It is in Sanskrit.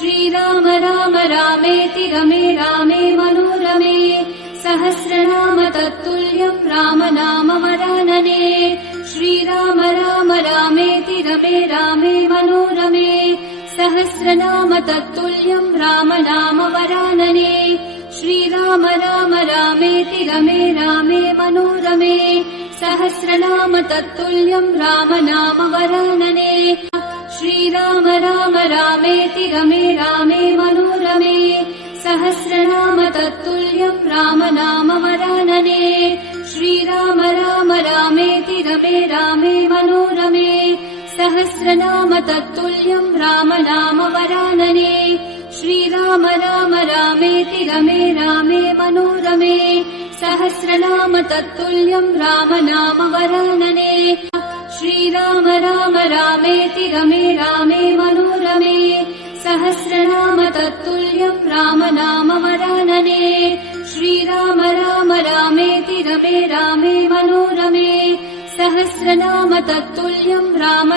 श्रीराम राम रामेति रमे रामे मनोरमे सहस्रनाम तत्तुल्यम् राम नाम वरानने श्रीराम राम रामेति रमे रामे मनोरमे सहस्रनाम तत्तुल्यम् राम नाम वरानने श्रीराम राम रामेति रमे रामे मनोरमे सहस्रनाम तत्तुल्यम् राम नाम वरानने श्रीराम राम रामेति रमे रामे मनोरमे सहस्रनाम तत्तुल्यम् राम नाम वरानने श्रीराम राम रामेति रमे रामे मनोरमे सहस्रनाम तत्तुल्यम् राम नाम वरानने श्रीराम राम रामेति रमे रामे मनोरमे सहस्रनाम तत्तुल्यम् राम नाम वरानने श्रीराम राम रामेति रमे रामे मनोरमे सहस्रनाम तत्तुल्यम् राम नाम वरानने श्रीराम राम रामेति रमे रामे मनोरमे सहस्रनाम तत्तुल्यम् राम